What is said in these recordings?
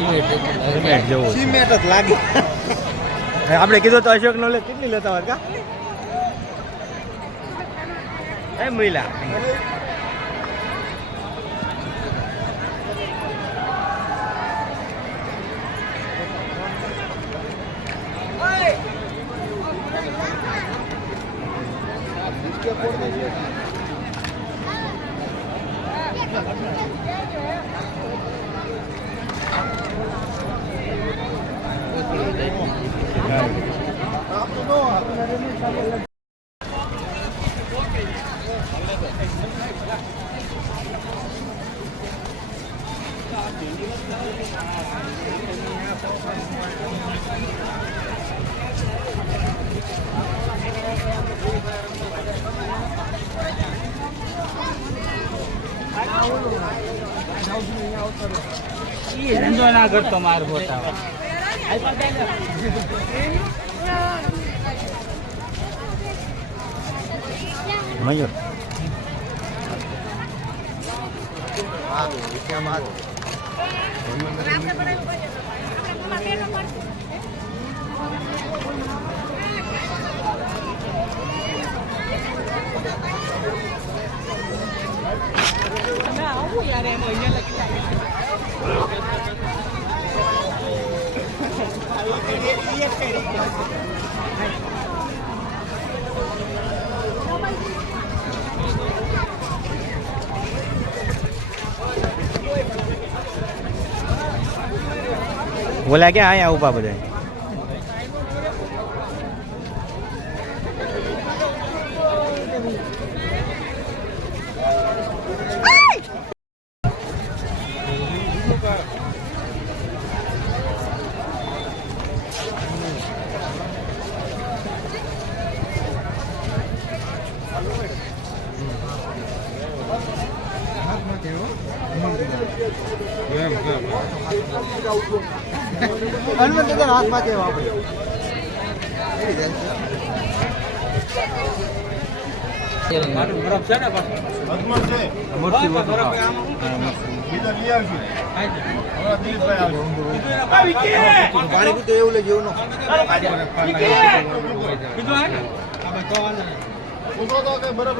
Cement જેવું cement જ લાગે. આપણે કીધું તો અશોક નો લે કેટલી લેતા હોય કા એ મહિલા ધંધો ના કરતો માર પોતા મયુર બોલ્યા કે અહીંયા ઉભા બધા હાથમાં કેવા આપણે બરફ છે ને મોટી પાણી તો એવું લઈ જેવું બરફ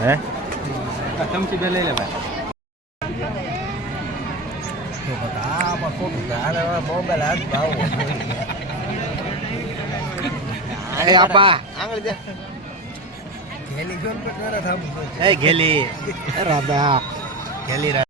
હે ચમચી બે લઈ લે ભાઈ ઘેલી રાધા ઘેલી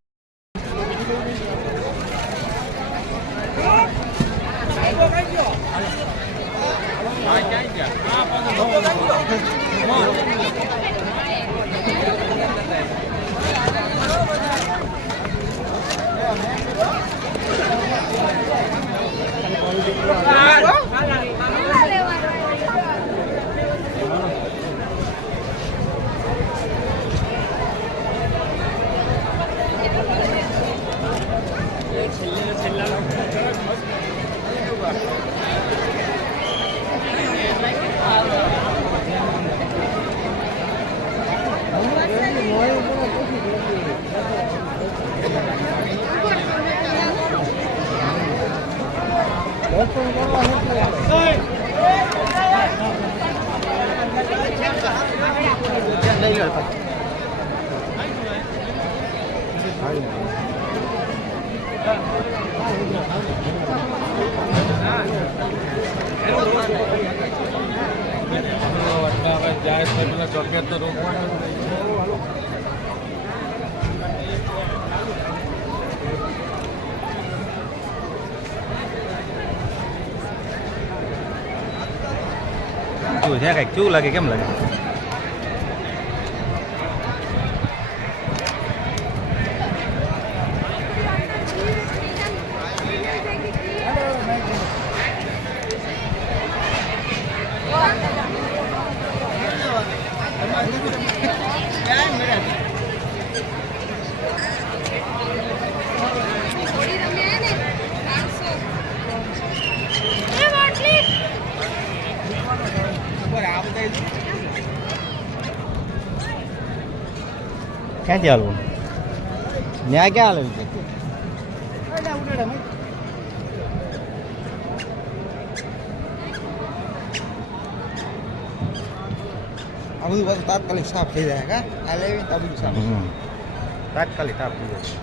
કઈક કેવું લાગે કેમ લાગે ક્યાંથી હાલવું ન્યા ક્યાં હાલે છે આ બધું પાછું તાત્કાલિક સાફ થઈ જાય કા આ લેવી તો આ બધું સાફ તાત્કાલિક તાપ થઈ જાય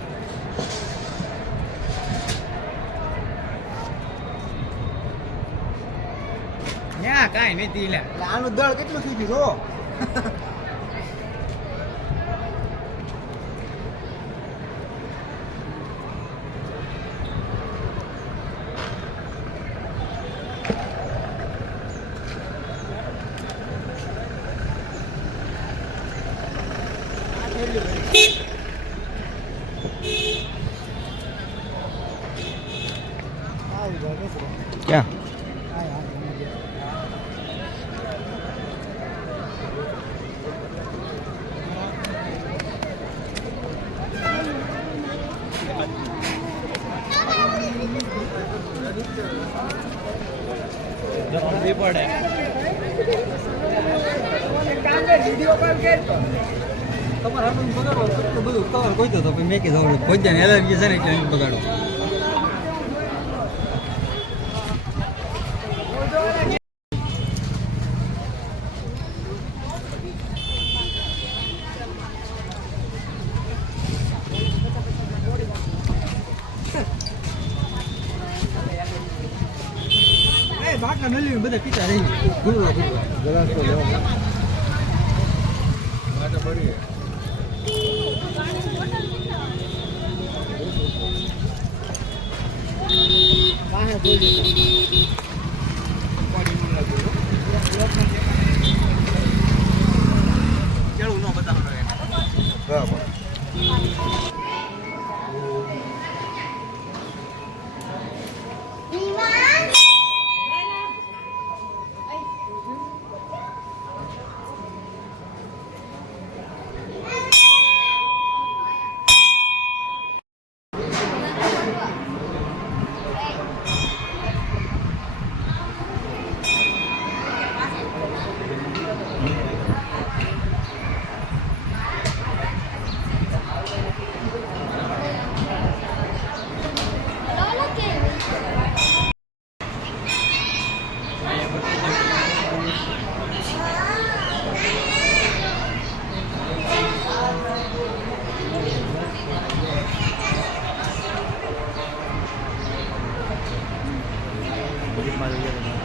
ન્યા કાંઈ નથી લે એટલે આનું દળ કેટલું થઈ ગયું જો ક્યાં જલ્દી પડે તમારે હાથમાં બગાડો એટલું બધું કવર કોઈ તો મેં કીધું કોઈ જાય એલર્જી છે ને એટલે એને બગાડો બાટલા નલી બધા પીતા રહી ગુરલો ગલાસ તો લેવા કેળું ન બતાવવાનું બરાબર બધી મારી